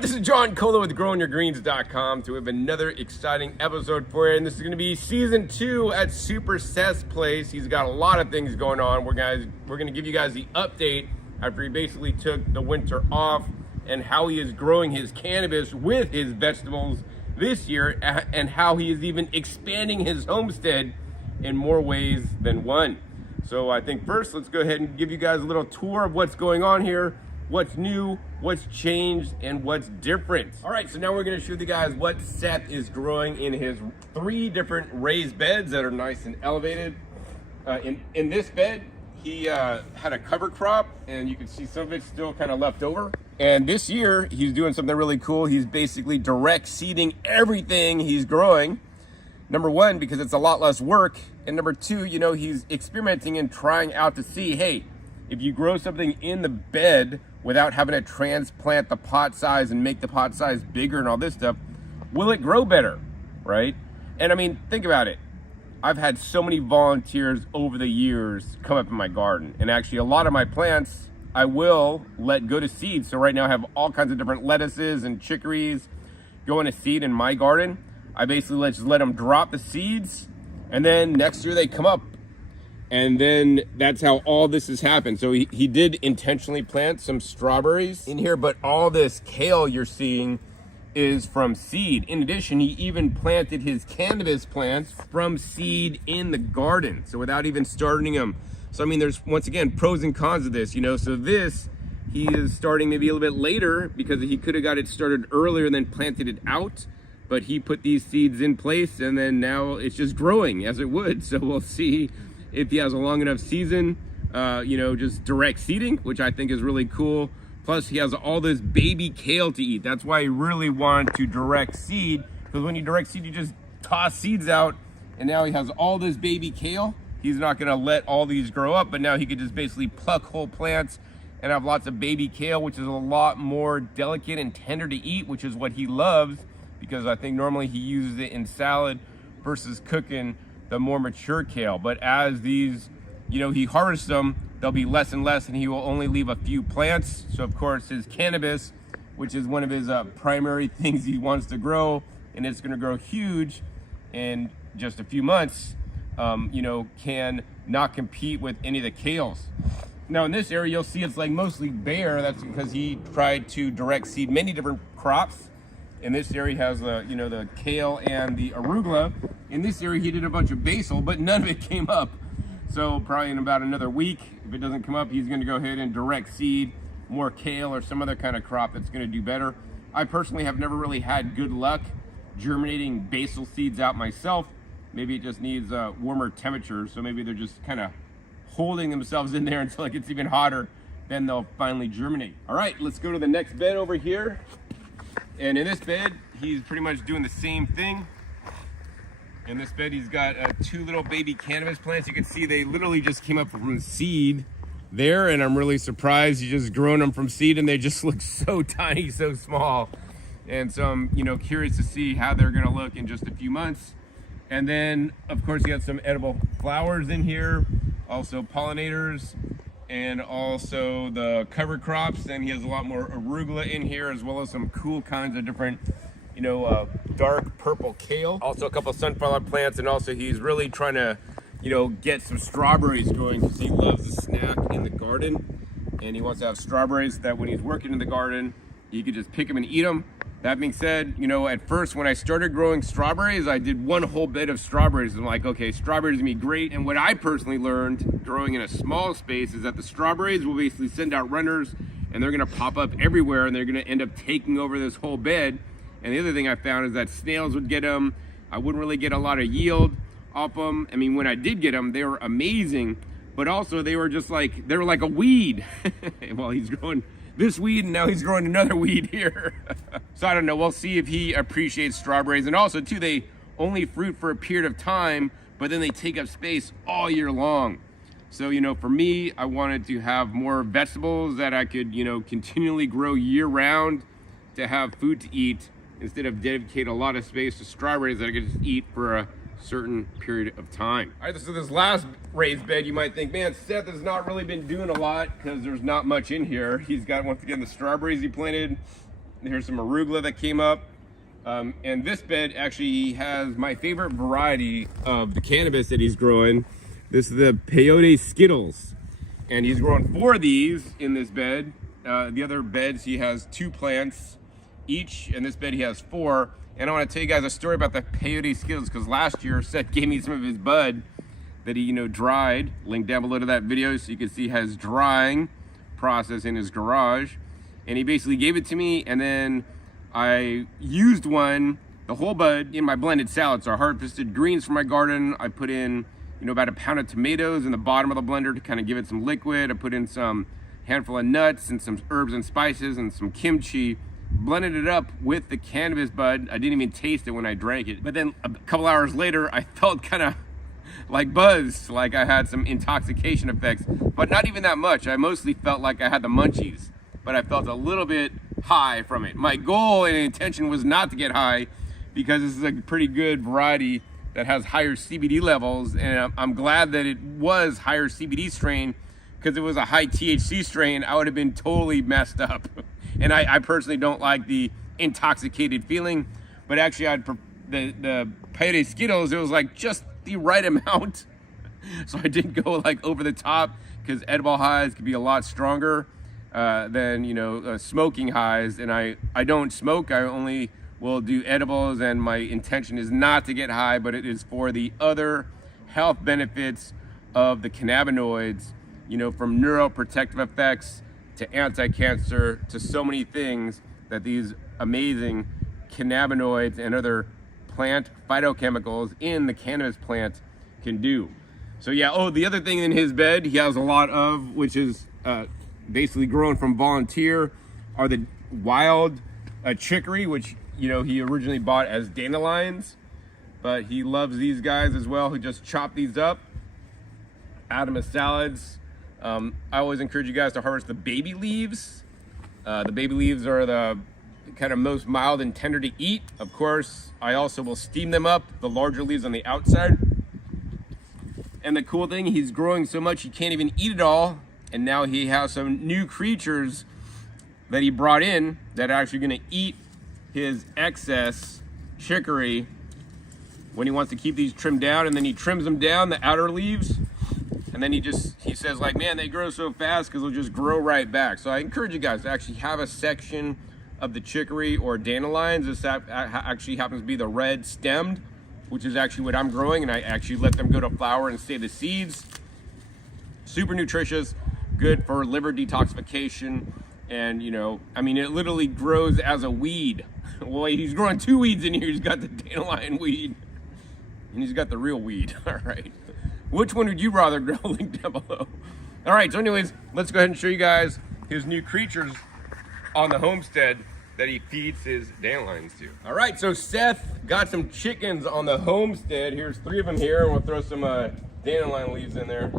right, this is John Cola with growingyourgreens.com. So we have another exciting episode for you, and this is going to be season 2 at Super Seth's place. He's got a lot of things going on. We're going to give you guys the update after he basically took the winter off and how he is growing his cannabis with his vegetables this year, and how he is even expanding his homestead in more ways than one. So I think first, let's go ahead and give you guys a little tour of what's going on here, what's new, what's changed, and what's different. All right, so now we're gonna show you guys what Seth is growing in his 3 different raised beds that are nice and elevated. In this bed, he had a cover crop, and you can see some of it's still kind of left over. And this year, he's doing something really cool. He's basically direct seeding everything he's growing. Number 1, because it's a lot less work. And number 2, you know, he's experimenting and trying out to see, hey, if you grow something in the bed without having to transplant the pot size and make the pot size bigger and all this stuff, will it grow better, right? And I mean, think about it. I've had so many volunteers over the years come up in my garden, and actually a lot of my plants I will let go to seed. So right now I have all kinds of different lettuces and chicories going to seed in my garden. I basically just let them drop the seeds, and then next year they come up. And then that's how all this has happened. So he did intentionally plant some strawberries in here, but all this kale you're seeing is from seed. In addition, he even planted his cannabis plants from seed in the garden, so without even starting them. So I mean, there's, once again, pros and cons of this, you know. So this, he is starting maybe a little bit later because he could have got it started earlier and then planted it out, but he put these seeds in place, and then now it's just growing as it would. So we'll see if he has a long enough season, you know, just direct seeding, which I think is really cool. Plus he has all this baby kale to eat. That's why he really wanted to direct seed, because when you direct seed, you just toss seeds out, and now he has all this baby kale. He's not gonna let all these grow up, but now he could just basically pluck whole plants and have lots of baby kale, which is a lot more delicate and tender to eat, which is what he loves, because I think normally he uses it in salad versus cooking the more mature kale. But as these, you know, he harvests them, they'll be less and less, and he will only leave a few plants. So of course his cannabis, which is one of his primary things he wants to grow, and it's gonna grow huge in just a few months, you know, can not compete with any of the kales. Now in this area, you'll see it's like mostly bare. That's because he tried to direct seed many different crops. In this area, he has the, you know, the kale and the arugula. In this area, he did a bunch of basil, but none of it came up. So probably in about another week, if it doesn't come up, he's gonna go ahead and direct seed more kale or some other kind of crop that's gonna do better. I personally have never really had good luck germinating basil seeds out myself. Maybe it just needs warmer temperatures, so maybe they're just kind of holding themselves in there until it gets even hotter, then they'll finally germinate. All right, let's go to the next bed over here. And in this bed, he's pretty much doing the same thing. In this bed, he's got 2 little baby cannabis plants. You can see they literally just came up from seed there, and I'm really surprised he's just grown them from seed, and they just look so tiny, so small. And so I'm, you know, curious to see how they're gonna look in just a few months. And then, of course, he got some edible flowers in here, also pollinators, and also the cover crops. And he has a lot more arugula in here, as well as some cool kinds of different, you know, dark purple kale. Also a couple sunflower plants, and also he's really trying to, you know, get some strawberries growing, because he loves to snack in the garden, and he wants to have strawberries that when he's working in the garden, he could just pick them and eat them. That being said, you know, at first when I started growing strawberries, I did 1 whole bed of strawberries. I'm like, okay, strawberries are gonna be great. And what I personally learned growing in a small space is that the strawberries will basically send out runners, and they're gonna pop up everywhere, and they're gonna end up taking over this whole bed. And the other thing I found is that snails would get them. I wouldn't really get a lot of yield off them. I mean, when I did get them, they were amazing, but also they were just like, they were like a weed. Well, he's growing this weed, and now he's growing another weed here. So I don't know, we'll see if he appreciates strawberries. And also too, they only fruit for a period of time, but then they take up space all year long. So, you know, for me, I wanted to have more vegetables that I could, you know, continually grow year round to have food to eat, instead of dedicate a lot of space to strawberries that I could just eat for a certain period of time. All right, so this last raised bed, you might think, man, Seth has not really been doing a lot because there's not much in here. He's got, once again, the strawberries he planted Here's some arugula that came up. And this bed actually has my favorite variety of the cannabis that he's growing. This is the peyote Skittles. And he's growing 4 of these in this bed. The other beds, he has 2 plants each. In this bed, he has 4. And I want to tell you guys a story about the peyote Skittles, because last year, Seth gave me some of his bud that he, dried. Link down below to that video so you can see he has drying process in his garage. And he basically gave it to me, and then I used the whole bud, in my blended salad. So I harvested greens from my garden. I put in, about a pound of tomatoes in the bottom of the blender to kind of give it some liquid. I put in some handful of nuts and some herbs and spices and some kimchi. Blended it up with the cannabis bud. I didn't even taste it when I drank it. But then a couple hours later, I felt kind of like buzzed, like I had some intoxication effects, but not even that much. I mostly felt like I had the munchies, but I felt a little bit high from it. My goal and intention was not to get high, because this is a pretty good variety that has higher CBD levels, and I'm glad that it was higher CBD strain, because if it was a high THC strain, I would have been totally messed up. And I personally don't like the intoxicated feeling, but actually the peyote Skittles, it was like just the right amount. So I didn't go like over the top, because edible highs could be a lot stronger than smoking highs, and I don't smoke. I only will do edibles, and my intention is not to get high, but it is for the other health benefits of the cannabinoids, from neuroprotective effects to anti-cancer to so many things that these amazing cannabinoids and other plant phytochemicals in the cannabis plant can do. So yeah, the other thing in his bed he has a lot of, which is basically grown from volunteer, are the wild chicory, which he originally bought as dandelions, but he loves these guys as well. He just chopped these up, add them as salads. I always encourage you guys to harvest the baby leaves. The baby leaves are the kind of most mild and tender to eat. Of course, I also will steam them up, the larger leaves on the outside. And the cool thing, he's growing so much he can't even eat it all. And now he has some new creatures that he brought in that are actually going to eat his excess chicory when he wants to keep these trimmed down. And then he trims them down, the outer leaves. And then he says like, man, they grow so fast because they'll just grow right back. So I encourage you guys to actually have a section of the chicory or dandelions. This actually happens to be the red stemmed, which is actually what I'm growing. And I actually let them go to flower and save the seeds. Super nutritious, good for liver detoxification. And it literally grows as a weed. Well, he's growing 2 weeds in here. He's got the dandelion weed and he's got the real weed. All right. Which one would you rather grow? Link down below. All right, so anyways, let's go ahead and show you guys his new creatures on the homestead that he feeds his dandelions to. All right, so Seth got some chickens on the homestead. Here's 3 of them here, and we'll throw some dandelion leaves in there.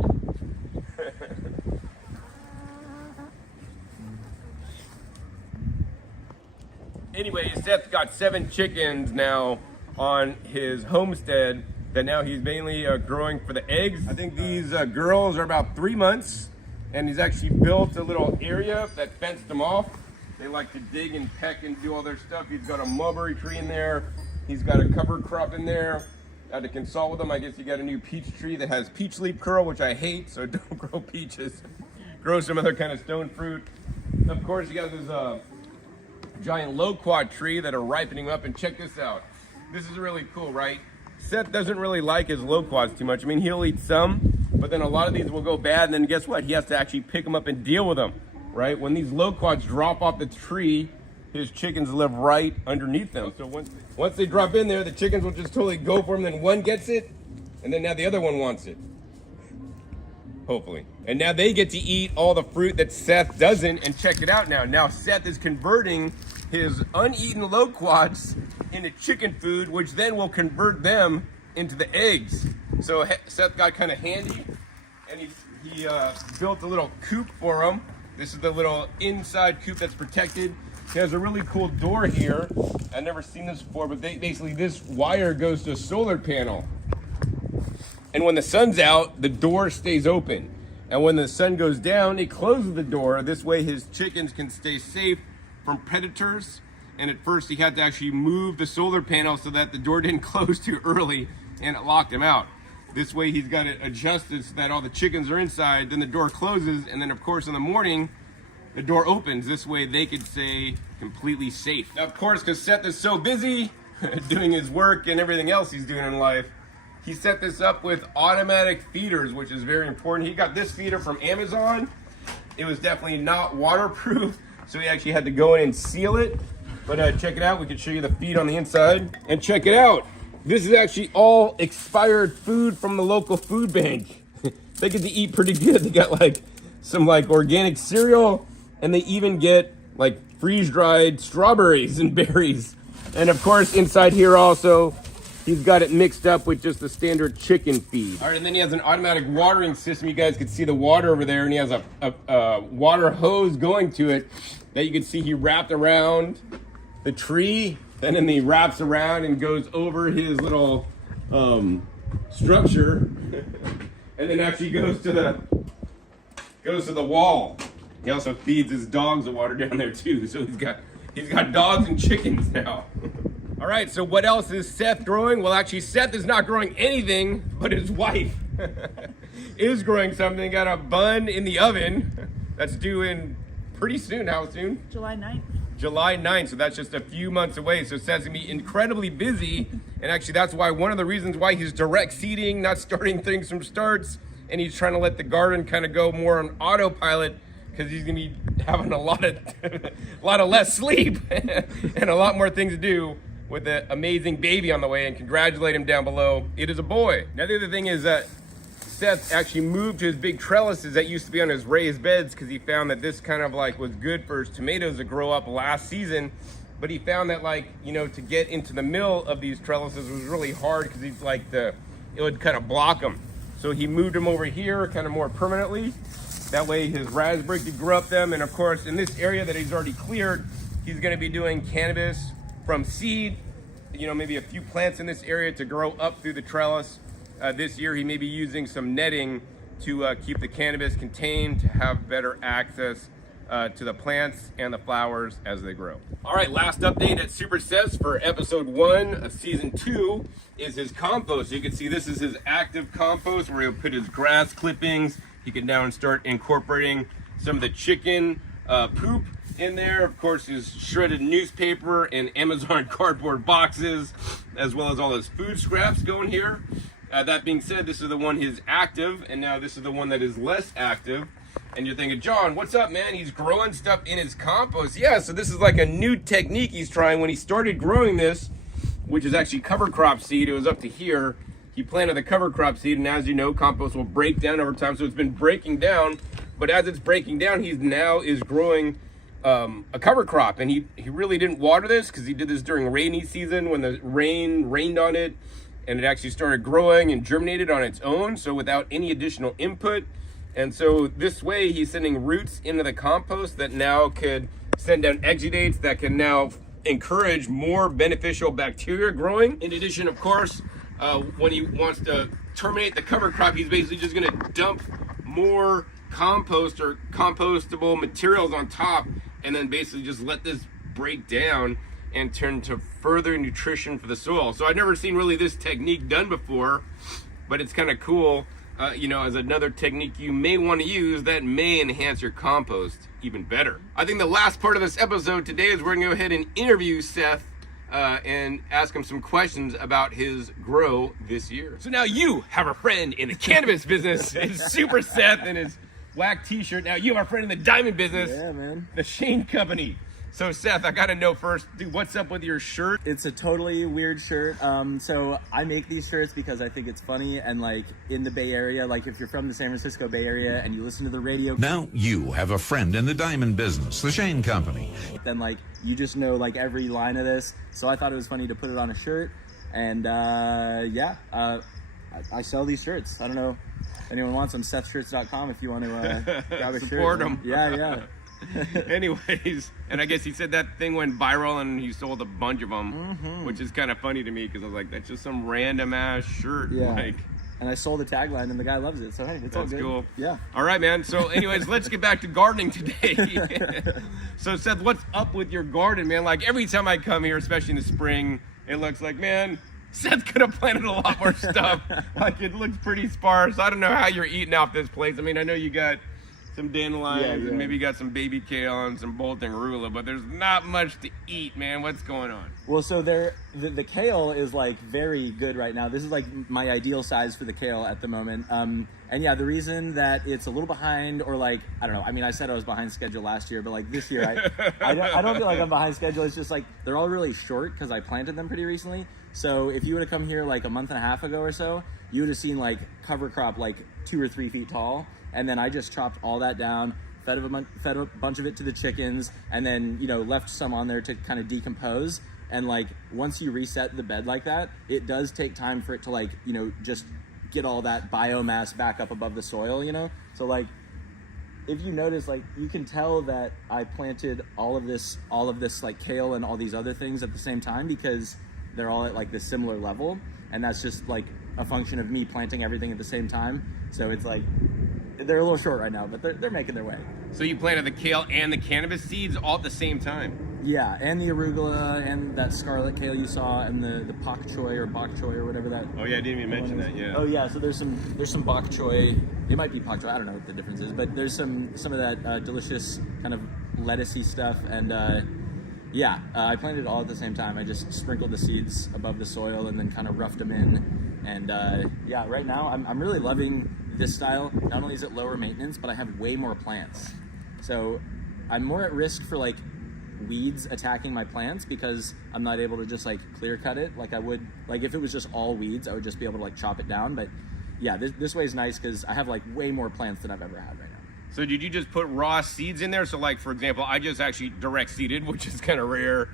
Anyway, Seth got 7 chickens now on his homestead that now he's mainly growing for the eggs. I think these girls are about 3 months, and he's actually built a little area that fenced them off. They like to dig and peck and do all their stuff. He's got a mulberry tree in there. He's got a cover crop in there. I had to consult with him. I guess he got a new peach tree that has peach leaf curl, which I hate, so don't grow peaches. Grow some other kind of stone fruit. Of course, he got this giant loquat tree that are ripening up, and check this out. This is really cool, right? Seth doesn't really like his loquats too much. I mean, he'll eat some, but then a lot of these will go bad, and then guess what? He has to actually pick them up and deal with them, right? When these loquats drop off the tree, his chickens live right underneath them. So once they drop in there, the chickens will just totally go for them, then one gets it, and then now the other one wants it. Hopefully. And now they get to eat all the fruit that Seth doesn't, and check it out now. Now Seth is converting his uneaten loquats into chicken food, which then will convert them into the eggs. So Seth got kind of handy, and he built a little coop for them. This is the little inside coop that's protected. He has a really cool door here. I've never seen this before, but basically this wire goes to a solar panel. And when the sun's out, the door stays open. And when the sun goes down, it closes the door. This way his chickens can stay safe from predators and at first he had to actually move the solar panel so that the door didn't close too early, and it locked him out. This way he's got it adjusted so that all the chickens are inside, then the door closes, and then of course in the morning, the door opens. This way they could stay completely safe. Now of course, because Seth is so busy doing his work and everything else he's doing in life, he set this up with automatic feeders, which is very important. He got this feeder from Amazon. It was definitely not waterproof, so he actually had to go in and seal it. But check it out, we can show you the feed on the inside. And check it out, this is actually all expired food from the local food bank. They get to eat pretty good. They got like some like organic cereal, and they even get like freeze-dried strawberries and berries. And of course, inside here also, he's got it mixed up with just the standard chicken feed. All right, and then he has an automatic watering system. You guys can see the water over there, and he has a water hose going to it that you can see he wrapped around the tree, and then he wraps around and goes over his little structure, and then actually goes to the wall. He also feeds his dogs the water down there too, so he's got dogs and chickens now. All right, so what else is Seth growing? Well, actually, Seth is not growing anything, but his wife is growing something. Got a bun in the oven that's due in pretty soon. How soon? July 9th. July 9th, so that's just a few months away. So Seth's gonna be incredibly busy, and actually that's why one of the reasons why he's direct seeding, not starting things from starts, and he's trying to let the garden kind of go more on autopilot, because he's gonna be having a lot of less sleep and a lot more things to do with an amazing baby on the way. And congratulate him down below. It is a boy. Now the other thing is that Seth actually moved to his big trellises that used to be on his raised beds, because he found that this kind of like was good for his tomatoes to grow up last season. But he found that, like, you know, to get into the middle of these trellises was really hard, because he's like it would kind of block them. So he moved them over here kind of more permanently. That way his raspberry could grow up them. And of course, in this area that he's already cleared, he's gonna be doing cannabis from seed, you know, maybe a few plants in this area to grow up through the trellis. This year he may be using some netting to keep the cannabis contained, to have better access to the plants and the flowers as they grow. All right, last update at Super Seth for episode 1 of season 2 is his compost. So you can see this is his active compost, where he'll put his grass clippings. He can now start incorporating some of the chicken poop in there. Of course, his shredded newspaper and Amazon cardboard boxes, as well as all his food scraps going here. That being said, this is the one he's active, and now this is the one that is less active. And you're thinking, John, what's up, man? He's growing stuff in his compost. Yeah, so this is like a new technique he's trying. When he started growing this, which is actually cover crop seed, it was up to here. He planted the cover crop seed, and as you know, compost will break down over time. So it's been breaking down, but as it's breaking down, he now is growing a cover crop. And he really didn't water this, because he did this during rainy season when the rained on it, and it actually started growing and germinated on its own, so without any additional input. And so this way he's sending roots into the compost that now could send down exudates that can now encourage more beneficial bacteria growing. In addition, of course, when he wants to terminate the cover crop, he's basically just going to dump more compost or compostable materials on top, and then basically just let this break down and turn to further nutrition for the soil. So I've never seen really this technique done before, but it's kind of cool, you know, as another technique you may want to use that may enhance your compost even better. I think the last part of this episode today is we're gonna go ahead and interview Seth and ask him some questions about his grow this year. So now you have a friend in the cannabis business. It's Super Seth in his black t-shirt. Now you have a friend in the diamond business. Yeah, man. The Shane Company. So Seth, I gotta know first, dude, what's up with your shirt? It's a totally weird shirt. So I make these shirts because I think it's funny, and like in the Bay Area, like if you're from the San Francisco Bay Area and you listen to the radio, now you have a friend in the diamond business, the Shane Company. Then like you just know like every line of this. So I thought it was funny to put it on a shirt, and I sell these shirts. I don't know if anyone wants them. SethShirts.com if you want to grab a shirt. Support them. Yeah. Anyways, and I guess he said that thing went viral and he sold a bunch of them, which is kind of funny to me, because I was like, that's just some random ass shirt. Yeah. Like, and I sold the tagline, and the guy loves it. So hey, it's all That's good. cool. Yeah. All right, man. So anyways, let's get back to gardening today. So Seth, what's up with your garden, man? Like every time I come here, especially in the spring, it looks like, man, Seth could have planted a lot more stuff. Like it looks pretty sparse. I don't know how you're eating off this place. I mean, I know you got some dandelions and maybe you got some baby kale and some bolting arugula, but there's not much to eat, man. What's going on? Well, so the kale is like very good right now. This is like my ideal size for the kale at the moment. And yeah, the reason that it's a little behind, or like, I don't know. I mean, I said I was behind schedule last year, but like this year, I don't feel like I'm behind schedule. It's just like they're all really short because I planted them pretty recently. So if you would have come here like a month and a half ago or so, you would have seen like cover crop like 2 or 3 feet tall. And then I just chopped all that down, fed a bunch of it to the chickens, and then, you know, left some on there to kind of decompose. And like, once you reset the bed like that, it does take time for it to like, you know, just get all that biomass back up above the soil, you know? So like, if you notice, like, you can tell that I planted all of this like kale and all these other things at the same time because they're all at like this similar level. And that's just like a function of me planting everything at the same time. So it's like, they're a little short right now, but they're making their way. So you planted the kale and the cannabis seeds all at the same time? Yeah, and the arugula and that scarlet kale you saw, and the pak choy or bok choy or whatever that. Oh yeah, I didn't even mention that. Yeah. Oh yeah, so there's some bok choy. It might be pak choy. I don't know what the difference is, but there's some of that delicious kind of lettucey stuff, and I planted it all at the same time. I just sprinkled the seeds above the soil and then kind of roughed them in, and right now I'm really loving this style. Not only is it lower maintenance, but I have way more plants. So I'm more at risk for like weeds attacking my plants because I'm not able to just like clear cut it like I would. Like if it was just all weeds, I would just be able to like chop it down. But yeah, this way is nice because I have like way more plants than I've ever had right now. So did you just put raw seeds in there? So like, for example, I just actually direct seeded, which is kind of rare,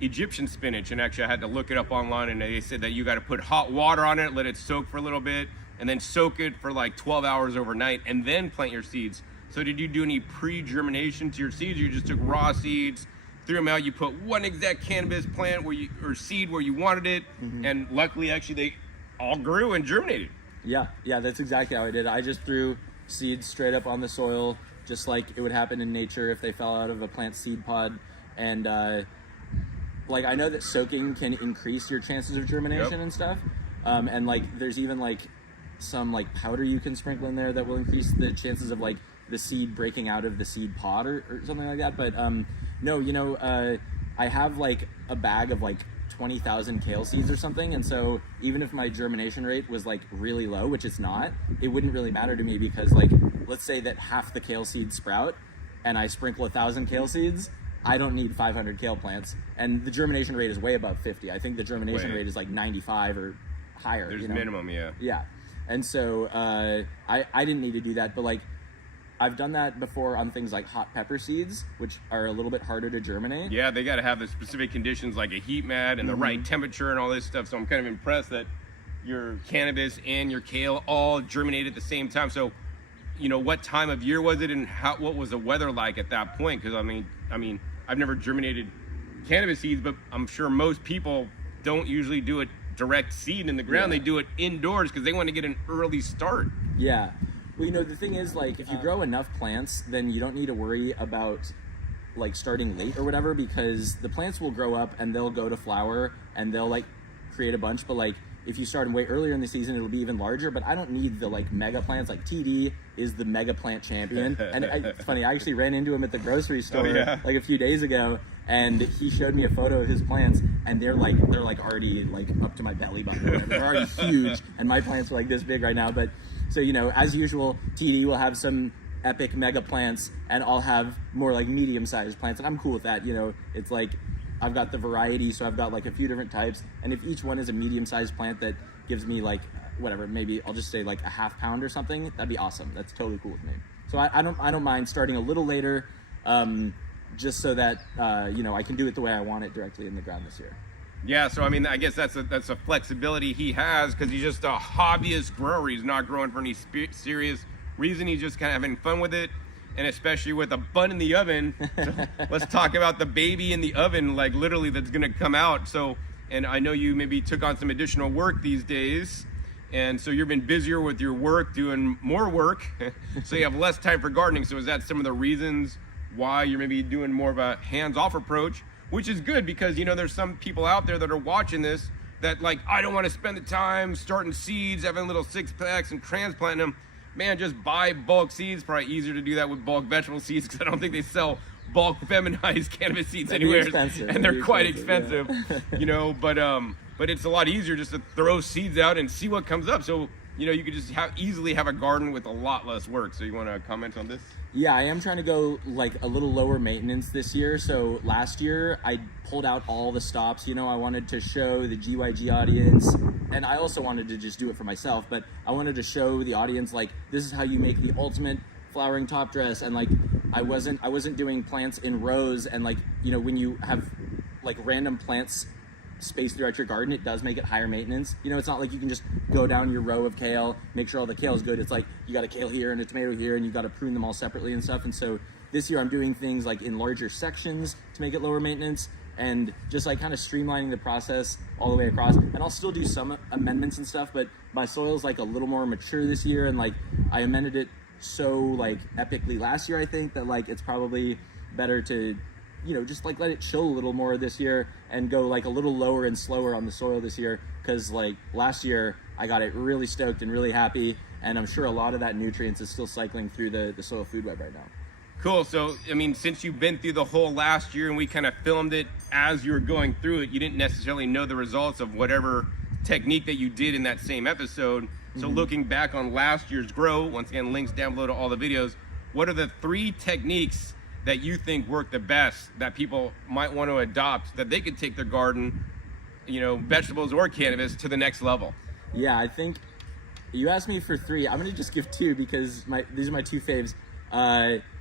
Egyptian spinach. And actually I had to look it up online, and they said that you got to put hot water on it, let it soak for a little bit, and then soak it for like 12 hours overnight, and then plant your seeds. So did you do any pre-germination to your seeds? You just took raw seeds, threw them out, you put one exact cannabis plant or seed where you wanted it, and luckily actually they all grew and germinated. Yeah, that's exactly how I did it. I just threw seeds straight up on the soil, just like it would happen in nature if they fell out of a plant seed pod. And like, I know that soaking can increase your chances of germination and stuff. And like, there's even like some like powder you can sprinkle in there that will increase the chances of like the seed breaking out of the seed pod or something like that. But no, you know, I have like a bag of like 20,000 kale seeds or something, and so even if my germination rate was like really low, which it's not, it wouldn't really matter to me because like, let's say that half the kale seeds sprout and I sprinkle 1,000 kale seeds, I don't need 500 kale plants, and the germination rate is way above 50. I think the germination rate is like 95 or higher. There's you know? minimum, Yeah. And so I didn't need to do that, but like I've done that before on things like hot pepper seeds, which are a little bit harder to germinate. Yeah, they got to have the specific conditions like a heat mat and the right temperature and all this stuff. So I'm kind of impressed that your cannabis and your kale all germinate at the same time. So, you know, what time of year was it, and what was the weather like at that point? Because I mean, I've never germinated cannabis seeds, but I'm sure most people don't usually do it direct seed in the ground. They do it indoors because they want to get an early start. Yeah. Well, you know, the thing is, like, if you grow enough plants, then you don't need to worry about like starting late or whatever, because the plants will grow up and they'll go to flower and they'll like create a bunch. But like, if you start them way earlier in the season, it'll be even larger. But I don't need the like mega plants. Like TD is the mega plant champion. And it's funny, I actually ran into him at the grocery store like a few days ago, and he showed me a photo of his plants, and they're like already like up to my belly button. Or whatever. They're already huge, and my plants are like this big right now. But so, you know, as usual, TD will have some epic mega plants, and I'll have more like medium-sized plants, and I'm cool with that. You know, it's like I've got the variety, so I've got like a few different types, and if each one is a medium-sized plant that gives me like whatever, maybe I'll just say like a half pound or something, that'd be awesome. That's totally cool with me. So I don't mind starting a little later, just so that you know, I can do it the way I want it directly in the ground this year. Yeah, so I mean, I guess that's a flexibility he has, because he's just a hobbyist grower. He's not growing for any serious reason. He's just kind of having fun with it, and especially with a bun in the oven. So let's talk about the baby in the oven, like literally that's going to come out. So, and I know you maybe took on some additional work these days, And so you've been busier with your work, doing more work, so you have less time for gardening. So is that some of the reasons why you're maybe doing more of a hands-off approach, which is good because, you know, there's some people out there that are watching this that like, I don't want to spend the time starting seeds, having little 6-packs and transplanting them. Man, just buy bulk seeds. Probably easier to do that with bulk vegetable seeds because I don't think they sell bulk feminized cannabis seeds anywhere, and they're quite expensive, yeah. You know, but it's a lot easier just to throw seeds out and see what comes up. So, you know, you could just easily have a garden with a lot less work. So you want to comment on this? Yeah, I am trying to go like a little lower maintenance this year. So last year I pulled out all the stops. You know, I wanted to show the GYG audience, and I also wanted to just do it for myself, but I wanted to show the audience like, this is how you make the ultimate flowering top dress. And like, I wasn't doing plants in rows, and like, you know, when you have like random plants spaced throughout your garden, it does make it higher maintenance. You know, it's not like you can just go down your row of kale, make sure all the kale is good. It's like you got a kale here and a tomato here, and you got to prune them all separately and stuff. And so this year I'm doing things like in larger sections to make it lower maintenance, and just like kind of streamlining the process all the way across. And I'll still do some amendments and stuff, but my soil's like a little more mature this year, and like I amended it so like epically last year, I think, that like it's probably better to, you know, just like let it chill a little more this year and go like a little lower and slower on the soil this year, because like last year I got it really stoked and really happy, and I'm sure a lot of that nutrients is still cycling through the soil food web right now. Cool. So I mean, since you've been through the whole last year and we kind of filmed it as you were going through it, you didn't necessarily know the results of whatever technique that you did in that same episode. So looking back on last year's grow, once again, links down below to all the videos, what are the 3 techniques that you think work the best that people might want to adopt, that they could take their garden, you know, vegetables or cannabis, to the next level? Yeah, I think you asked me for 3. I'm going to just give 2 because these are my 2 faves.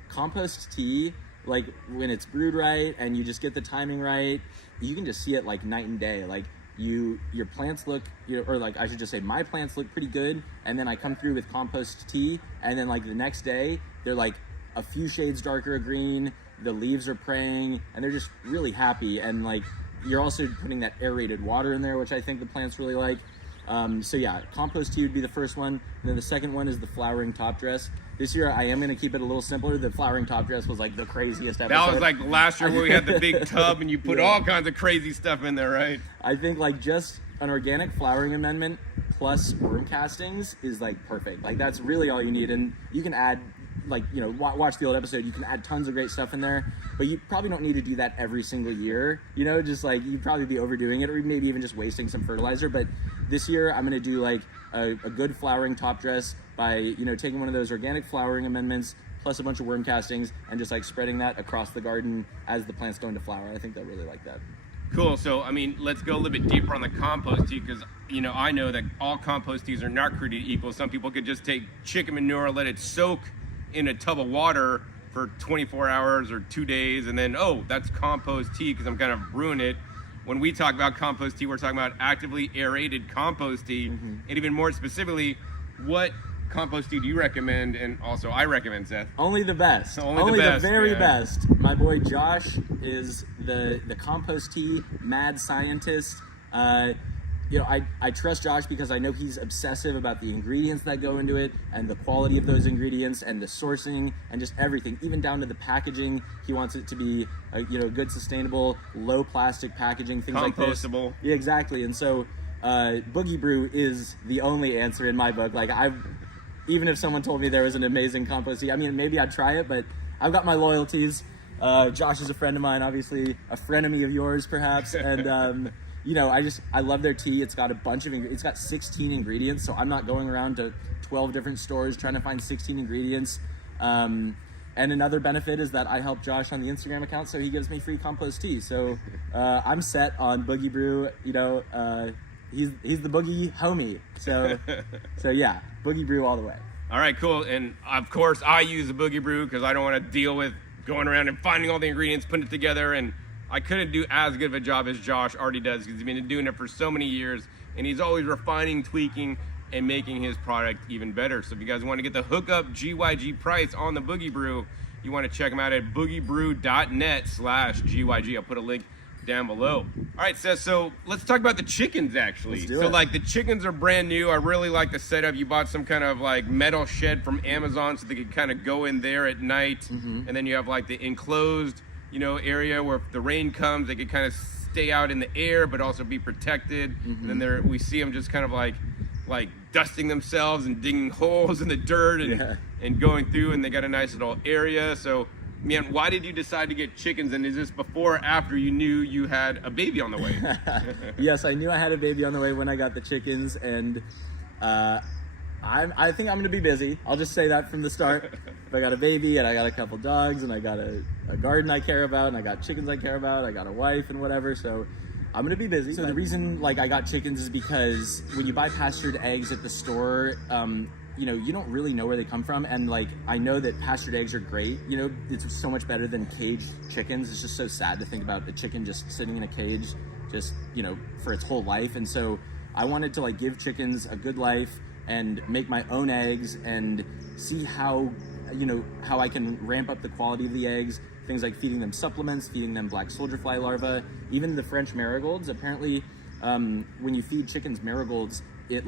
Compost tea, like when it's brewed right and you just get the timing right, you can just see it like night and day. Like your plants look, or like I should just say my plants look pretty good, and then I come through with compost tea, and then like the next day they're like a few shades darker green, the leaves are praying, and they're just really happy. And like you're also putting that aerated water in there, which I think the plants really like. So yeah, compost tea would be the first one, and then the second one is the flowering top dress. This year I am going to keep it a little simpler. The flowering top dress was like the craziest episode. That was like last year where we had the big tub and you put all kinds of crazy stuff in there, right? I think like just an organic flowering amendment plus worm castings is like perfect. Like that's really all you need, and you can add, like, you know, watch the old episode, you can add tons of great stuff in there, but you probably don't need to do that every single year, you know, just like you'd probably be overdoing it, or maybe even just wasting some fertilizer. But this year I'm going to do like a good flowering top dress by, you know, taking one of those organic flowering amendments plus a bunch of worm castings and just like spreading that across the garden as the plants go into flower. I think they'll really like that. Cool. So, I mean, let's go a little bit deeper on the compost tea, because, you know, I know that all compost teas are not created equal. Some people could just take chicken manure, let it soak in a tub of water for 24 hours or 2 days, and then, oh, that's compost tea because I'm kind of brewing it. When we talk about compost tea, we're talking about actively aerated compost tea. And even more specifically, what compost tea do you recommend? And also, I recommend, Seth. Only the best. Only the very best. My boy Josh is the compost tea mad scientist. You know, I trust Josh because I know he's obsessive about the ingredients that go into it and the quality of those ingredients and the sourcing and just everything, even down to the packaging. He wants it to be, you know, good, sustainable, low plastic packaging, things like this. Compostable. Yeah, exactly. And so Boogie Brew is the only answer in my book. Like, even if someone told me there was an amazing compost tea, I mean, maybe I'd try it, but I've got my loyalties. Josh is a friend of mine, obviously a frenemy of yours, perhaps, and you know, I love their tea. It's got a bunch of it's got 16 ingredients, so I'm not going around to 12 different stores trying to find 16 ingredients. And another benefit is that I help Josh on the Instagram account, so he gives me free compost tea. So I'm set on Boogie Brew. You know, he's the Boogie homie. So yeah, Boogie Brew all the way. All right, cool. And of course, I use the Boogie Brew because I don't want to deal with going around and finding all the ingredients, putting it together, and I couldn't do as good of a job as Josh already does because he's been doing it for so many years, and he's always refining, tweaking, and making his product even better. So if you guys want to get the hookup GYG price on the Boogie Brew, you want to check them out at boogiebrew.net/GYG. I'll put a link down below. All right, Seth, so let's talk about the chickens, actually. Let's do so, it. like, the chickens are brand new. I really like the setup. You bought some kind of, like, metal shed from Amazon so they could kind of go in there at night. And then you have, like, the enclosed, you know, area where if the rain comes, they could kind of stay out in the air but also be protected. And then we see them just kind of, like dusting themselves and digging holes in the dirt and going through, and they got a nice little area. So, man, why did you decide to get chickens? And is this before or after you knew you had a baby on the way? Yes, I knew I had a baby on the way when I got the chickens, and I think I'm going to be busy. I'll just say that from the start. If I got a baby and I got a couple dogs and I got a garden I care about and I got chickens I care about, I got a wife and whatever, so I'm going to be busy. So the reason like I got chickens is because when you buy pastured eggs at the store, you know, you don't really know where they come from. And like, I know that pastured eggs are great. You know, it's so much better than caged chickens. It's just so sad to think about a chicken just sitting in a cage, just, you know, for its whole life. And so I wanted to like give chickens a good life and make my own eggs and see how, you know, how I can ramp up the quality of the eggs. Things like feeding them supplements, feeding them black soldier fly larvae, even the French marigolds. Apparently, when you feed chickens marigolds, it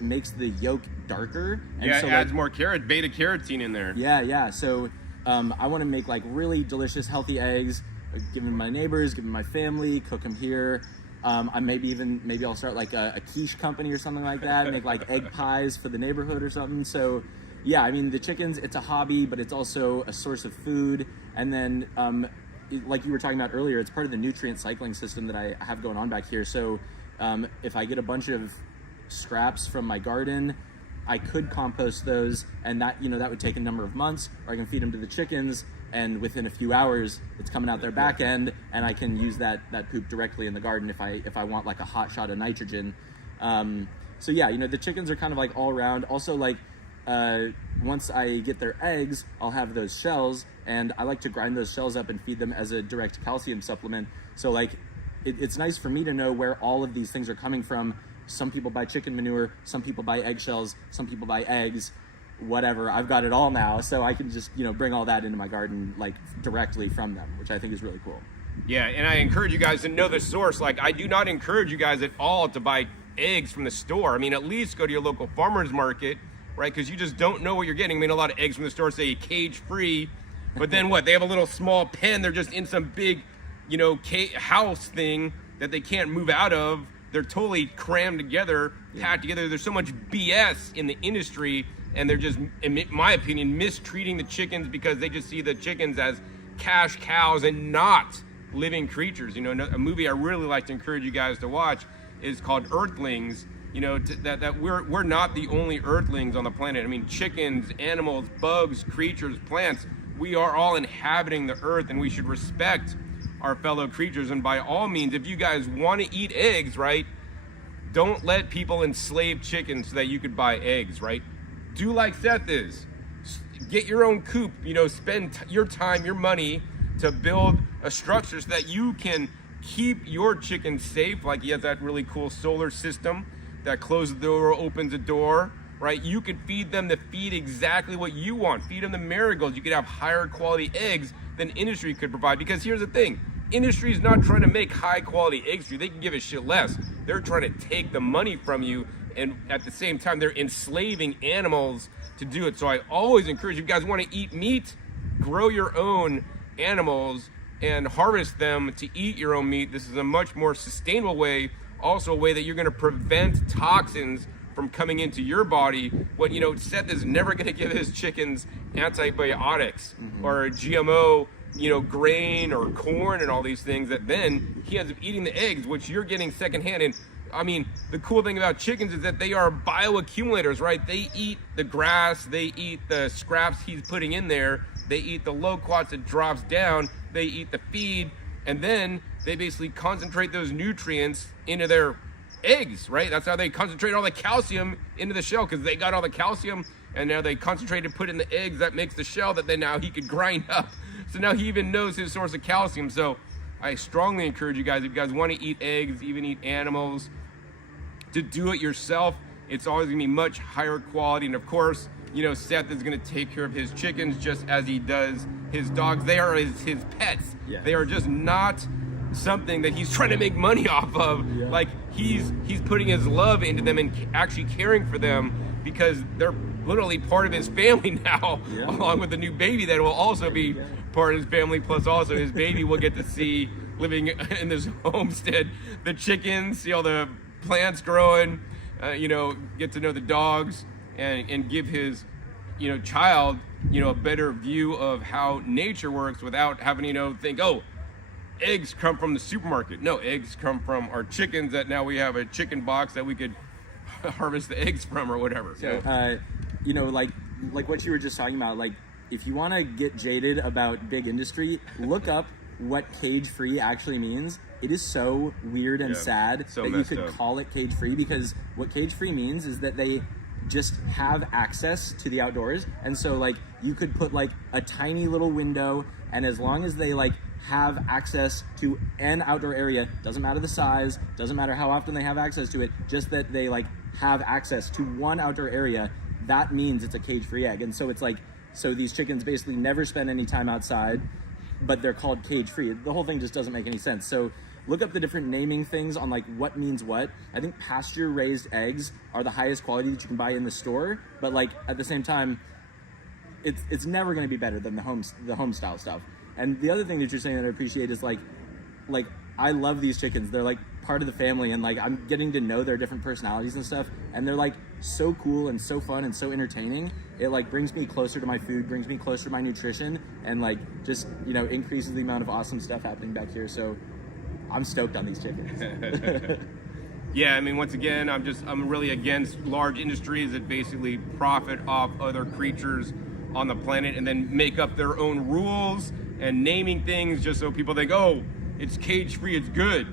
makes the yolk darker. And Yeah, so, it adds more beta carotene in there. Yeah. So I want to make like really delicious, healthy eggs, give them to my neighbors, give them to my family, cook them here. Maybe I'll start like a quiche company or something like that, make like egg pies for the neighborhood or something. So yeah, I mean, the chickens, it's a hobby, but it's also a source of food. And then, like you were talking about earlier, it's part of the nutrient cycling system that I have going on back here. So if I get a bunch of scraps from my garden, I could compost those, and that, you know, that would take a number of months, or I can feed them to the chickens, and within a few hours, it's coming out their back end, and I can use that poop directly in the garden if I want like a hot shot of nitrogen. So yeah, you know, the chickens are kind of like all around. Also, like, once I get their eggs, I'll have those shells, and I like to grind those shells up and feed them as a direct calcium supplement. So like, it's nice for me to know where all of these things are coming from. Some people buy chicken manure, some people buy eggshells, some people buy eggs, whatever. I've got it all now, so I can just, you know, bring all that into my garden like directly from them, which I think is really cool. Yeah, and I encourage you guys to know the source. Like, I do not encourage you guys at all to buy eggs from the store. I mean, at least go to your local farmer's market, right? Because you just don't know what you're getting. I mean, a lot of eggs from the store say cage-free, but then what? They have a little small pen. They're just in some big, you know, house thing that they can't move out of. They're totally crammed together, packed together. There's so much BS in the industry, and they're just, in my opinion, mistreating the chickens because they just see the chickens as cash cows and not living creatures. You know, a movie I really like to encourage you guys to watch is called Earthlings. You know, that we're not the only Earthlings on the planet. I mean, chickens, animals, bugs, creatures, plants, we are all inhabiting the earth, and we should respect our fellow creatures. And by all means, if you guys want to eat eggs, right, don't let people enslave chickens so that you could buy eggs, right? Do like Seth is. Get your own coop, you know, spend your time, your money to build a structure so that you can keep your chickens safe. Like, he has that really cool solar system that closes the door, opens the door, right? You could feed them the feed exactly what you want. Feed them the marigolds. You could have higher quality eggs than industry could provide. Because here's the thing, industry is not trying to make high quality eggs for you. They can give a shit less. They're trying to take the money from you, and at the same time, they're enslaving animals to do it. So I always encourage you guys want to eat meat, grow your own animals and harvest them to eat your own meat. This is a much more sustainable way, also a way that you're going to prevent toxins from coming into your body. What, you know, Seth is never going to give his chickens antibiotics or GMO, you know, grain or corn and all these things that then he ends up eating the eggs, which you're getting secondhand. And I mean, the cool thing about chickens is that they are bioaccumulators, right? They eat the grass, they eat the scraps he's putting in there, they eat the loquats that drops down, they eat the feed, and then they basically concentrate those nutrients into their eggs, right? That's how they concentrate all the calcium into the shell, because they got all the calcium, and now they concentrate and put in the eggs. That makes the shell that then now he could grind up. So now he even knows his source of calcium. So I strongly encourage you guys, if you guys want to eat eggs, even eat animals, to do it yourself. It's always gonna be much higher quality. And of course, you know, Seth is gonna take care of his chickens just as he does his dogs. They are his pets. Yeah. They are just not something that he's trying to make money off of. Yeah. Like he's putting his love into them and actually caring for them because they're literally part of his family now, Yeah. along with the new baby that will also be part of his family. Plus, also his baby will get to see living in this homestead, the chickens, see all the plants growing, get to know the dogs, and give his child a better view of how nature works without having think, oh, eggs come from the supermarket. No, eggs come from our chickens that now we have a chicken box that we could harvest the eggs from or whatever. So, like what you were just talking about, like if you want to get jaded about big industry, look up what cage-free actually means. It is so weird and sad so that you could up. call it cage-free, because what cage-free means is that they just have access to the outdoors. And so like you could put like a tiny little window, and as long as they like have access to an outdoor area, doesn't matter the size, doesn't matter how often they have access to it, just that they like have access to one outdoor area, that means it's a cage-free egg. And so it's like, so these chickens basically never spend any time outside, but they're called cage-free. The whole thing just doesn't make any sense. So look up the different naming things on like what means what. I think pasture-raised eggs are the highest quality that you can buy in the store, but like at the same time, it's never going to be better than the home style stuff. And the other thing that you're saying that I appreciate is like I love these chickens. They're like part of the family, and like I'm getting to know their different personalities and stuff, and they're like so cool and so fun and so entertaining. It like brings me closer to my food, brings me closer to my nutrition, and like just increases the amount of awesome stuff happening back here. So I'm stoked on these chickens. Yeah, I mean, once again, I'm really against large industries that basically profit off other creatures on the planet and then make up their own rules and naming things just so people think, oh, it's cage-free, it's good.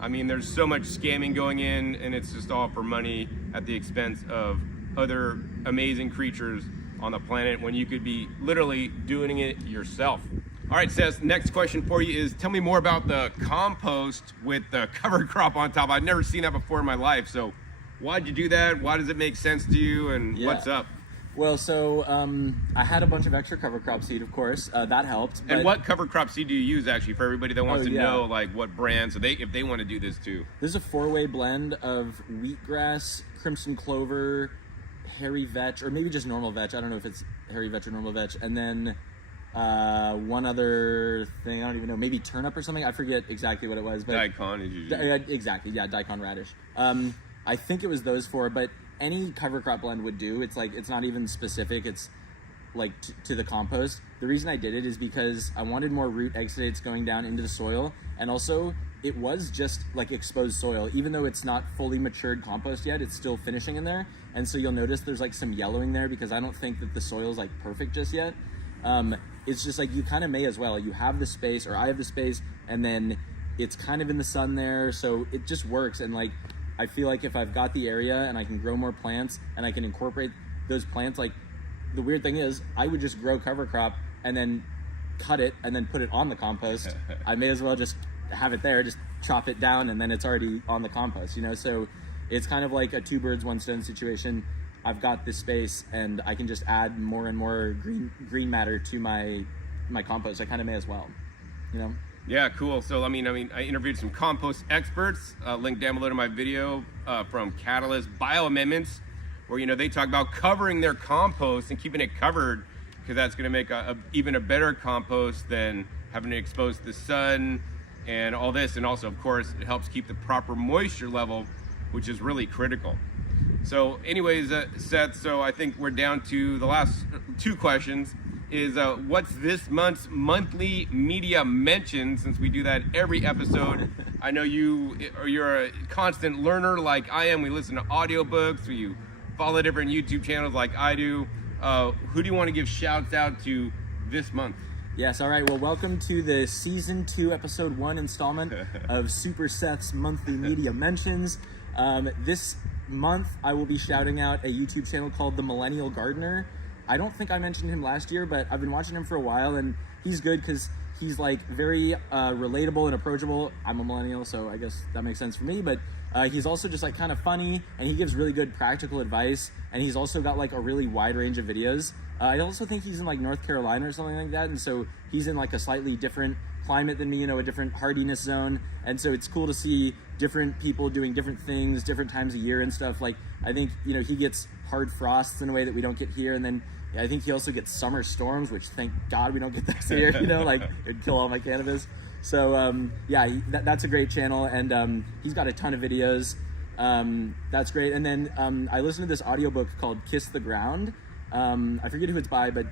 I mean, there's so much scamming going in, and it's just all for money at the expense of other amazing creatures on the planet when you could be literally doing it yourself. All right, Seth, next question for you is, tell me more about the compost with the cover crop on top. I've never seen that before in my life. So why'd you do that? Why does it make sense to you? And what's up? Well, so I had a bunch of extra cover crop seed, of course. That helped. And what cover crop seed do you use, actually, for everybody that wants to know, like, what brand, so if they want to do this too? This is a 4-way blend of wheatgrass, crimson clover, hairy vetch, or maybe just normal vetch. I don't know if it's hairy vetch or normal vetch. And then one other thing, I don't even know, maybe turnip or something. I forget exactly what it was. But Daikon is usually. Exactly, yeah, daikon radish. I think it was those 4, but any cover crop blend would do. It's like, it's not even specific. It's like to the compost. The reason I did it is because I wanted more root exudates going down into the soil, and also it was just like exposed soil. Even though it's not fully matured compost yet, it's still finishing in there. And so you'll notice there's like some yellowing there because I don't think that the soil's like perfect just yet. It's just like, you kind of may as well. You have the space, or I have the space, and then it's kind of in the sun there, so it just works. And like, I feel like if I've got the area and I can grow more plants and I can incorporate those plants, like the weird thing is I would just grow cover crop and then cut it and then put it on the compost. I may as well just have it there, just chop it down, and then it's already on the compost, so it's kind of like a 2 birds, 1 stone situation. I've got this space and I can just add more and more green matter to my compost. I kind of may as well, Yeah, cool. So, I interviewed some compost experts, linked down below to my video from Catalyst Bioamendments, where, they talk about covering their compost and keeping it covered, because that's going to make even a better compost than having it exposed to the sun and all this. And also, of course, it helps keep the proper moisture level, which is really critical. So anyways, Seth, so I think we're down to the last 2 questions. Is what's this month's monthly media mention, since we do that every episode. I know you're a constant learner like I am. We listen to audiobooks, you follow different YouTube channels like I do. Who do you want to give shouts out to this month? Yes, all right. Well, welcome to the season 2, episode 1 installment of Super Seth's monthly media mentions. This month, I will be shouting out a YouTube channel called The Millennial Gardener. I don't think I mentioned him last year, but I've been watching him for a while, and he's good because he's like very relatable and approachable. I'm a millennial, so I guess that makes sense for me, but he's also just like kind of funny, and he gives really good practical advice, and he's also got like a really wide range of videos. I also think he's in like North Carolina or something like that, and so he's in like a slightly different climate than me, a different hardiness zone, and so it's cool to see different people doing different things different times of year and stuff. Like I think he gets hard frosts in a way that we don't get here, and then I think he also gets summer storms, which thank God we don't get those here. Like it'd kill all my cannabis. So that's a great channel, and he's got a ton of videos. That's great. And then I listened to this audiobook called Kiss the Ground. I forget who it's by, but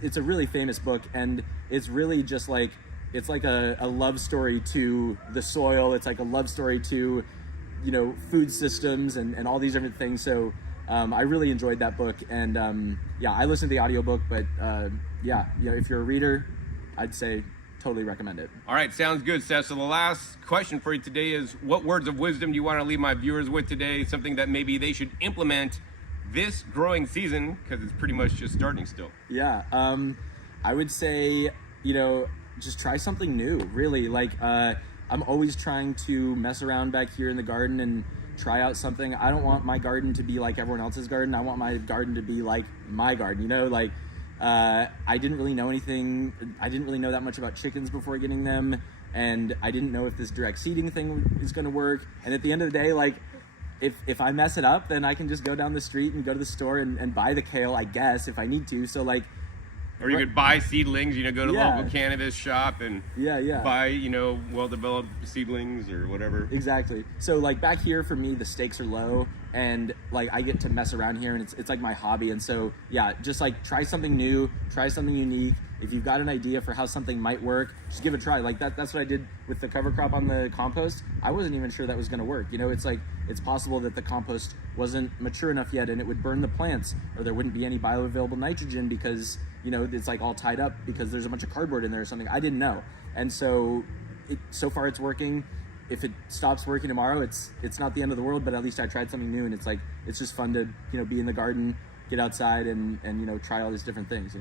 it's a really famous book, and it's really just like it's like a love story to the soil. It's like a love story to food systems and all these different things. So I really enjoyed that book, and I listened to the audiobook, but if you're a reader, I'd say totally recommend it. All right, sounds good, Seth. So the last question for you today is, what words of wisdom do you want to leave my viewers with today? Something that maybe they should implement this growing season, because it's pretty much just starting still. I would say just try something new, really. Like I'm always trying to mess around back here in the garden and try out something. I don't want my garden to be like everyone else's garden. I want my garden to be like my garden, I didn't really know anything. I didn't really know that much about chickens before getting them, and I didn't know if this direct seeding thing is going to work. And at the end of the day, like if I mess it up, then I can just go down the street and go to the store and buy the kale, I guess, if I need to. So like, or you could buy seedlings, go to the local cannabis shop and buy, well-developed seedlings or whatever. Exactly. So like back here for me, the stakes are low, and like I get to mess around here, and it's like my hobby. And so just like try something new, try something unique. If you've got an idea for how something might work, just give it a try. Like that's what I did with the cover crop on the compost. I wasn't even sure that was going to work. It's like it's possible that the compost wasn't mature enough yet, and it would burn the plants, or there wouldn't be any bioavailable nitrogen because it's like all tied up because there's a bunch of cardboard in there or something. I didn't know, and so so far it's working. If it stops working tomorrow, it's not the end of the world, but at least I tried something new, and it's like it's just fun to be in the garden, get outside, and try all these different things.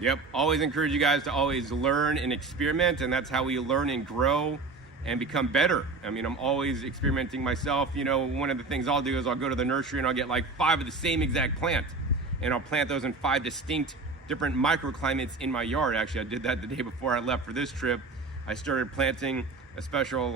Yep. Always encourage you guys to always learn and experiment, and that's how we learn and grow and become better. I mean, I'm always experimenting myself. One of the things I'll do is I'll go to the nursery and I'll get like 5 of the same exact plant, and I'll plant those in 5 distinct different microclimates in my yard. Actually, I did that the day before I left for this trip. I started planting a special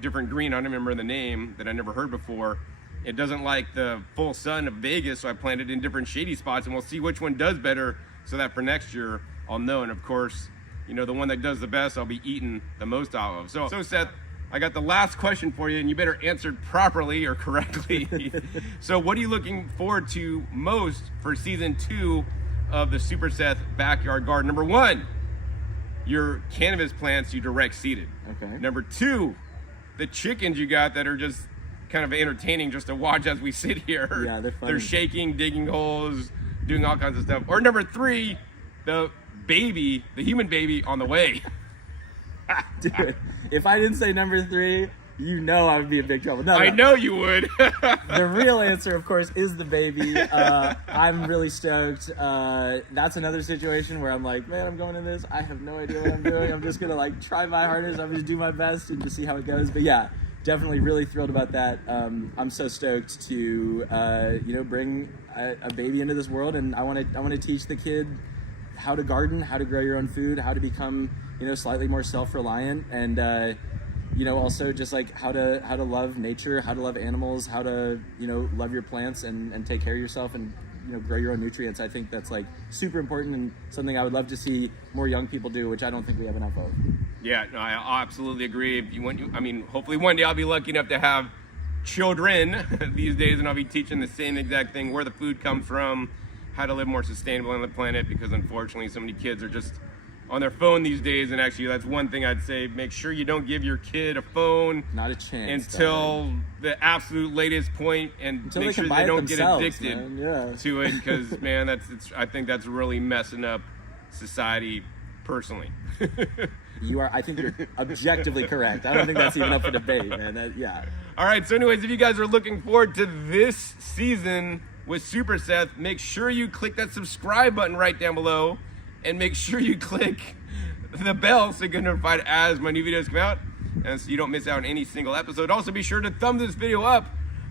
different green. I don't remember the name that I never heard before. It doesn't like the full sun of Vegas, so I planted in different shady spots, and we'll see which one does better, so that for next year I'll know. And of course, the one that does the best, I'll be eating the most out of. So Seth, I got the last question for you, and you better answer it properly or correctly. So what are you looking forward to most for season 2 of the Super Seth Backyard Garden? Number 1, your cannabis plants you direct seeded. Okay. Number 2, the chickens you got that are just kind of entertaining just to watch as we sit here. Yeah, they're funny. They're shaking, digging holes, doing all kinds of stuff. Or number 3, the human baby on the way. Dude, if I didn't say number 3, I would be in big trouble. No, I know you would. The real answer, of course, is the baby. I'm really stoked. That's another situation where I'm like, man, I'm going to this. I have no idea what I'm doing. I'm just going to try my hardest. I'm going to do my best and just see how it goes. But yeah, definitely really thrilled about that. I'm so stoked to, bring a baby into this world. And I want to teach the kid how to garden, how to grow your own food, how to become, slightly more self-reliant, and, also just like how to love nature, how to love animals, how to, love your plants and take care of yourself and, grow your own nutrients. I think that's like super important and something I would love to see more young people do, which I don't think we have enough of. Yeah, no, I absolutely agree. Hopefully one day I'll be lucky enough to have children these days, and I'll be teaching the same exact thing, where the food comes from, how to live more sustainable on the planet, because unfortunately so many kids are just on their phone these days. And actually, that's one thing I'd say: make sure you don't give your kid a phone, not a chance, until the absolute latest point, and until make sure they don't get addicted to it, because man, I think that's really messing up society personally. I think you're objectively correct. I don't think that's even up for debate, man. All right, so anyways, if you guys are looking forward to this season with Super Seth, make sure you click that subscribe button right down below, and make sure you click the bell so you get notified as my new videos come out, and so you don't miss out on any single episode. Also, be sure to thumb this video up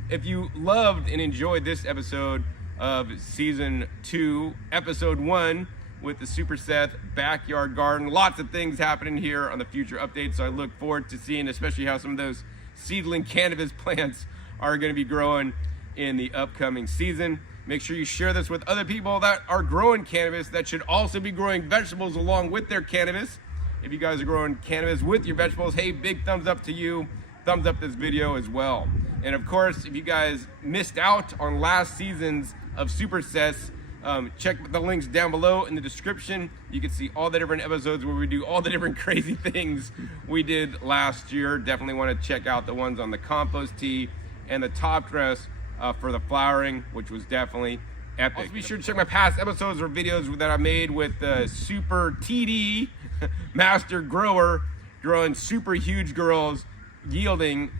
if you loved and enjoyed this episode of season 2, episode 1 with the Super Seth backyard garden. Lots of things happening here on the future updates, so I look forward to seeing especially how some of those seedling cannabis plants are going to be growing in the upcoming season. Make sure you share this with other people that are growing cannabis that should also be growing vegetables along with their cannabis. If you guys are growing cannabis with your vegetables, hey, big thumbs up to you. Thumbs up this video as well. And of course, if you guys missed out on last seasons of Super Seths, check the links down below in the description. You can see all the different episodes where we do all the different crazy things we did last year. Definitely want to check out the ones on the compost tea and the top dress for the flowering, which was definitely epic. Also be sure to check my past episodes or videos that I made with the Super TD master grower growing super huge girls, yielding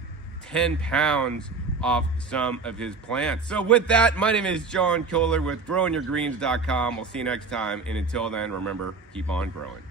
10 pounds off some of his plants. So with that, my name is John Kohler with growingyourgreens.com. We'll see you next time, and until then, remember, keep on growing.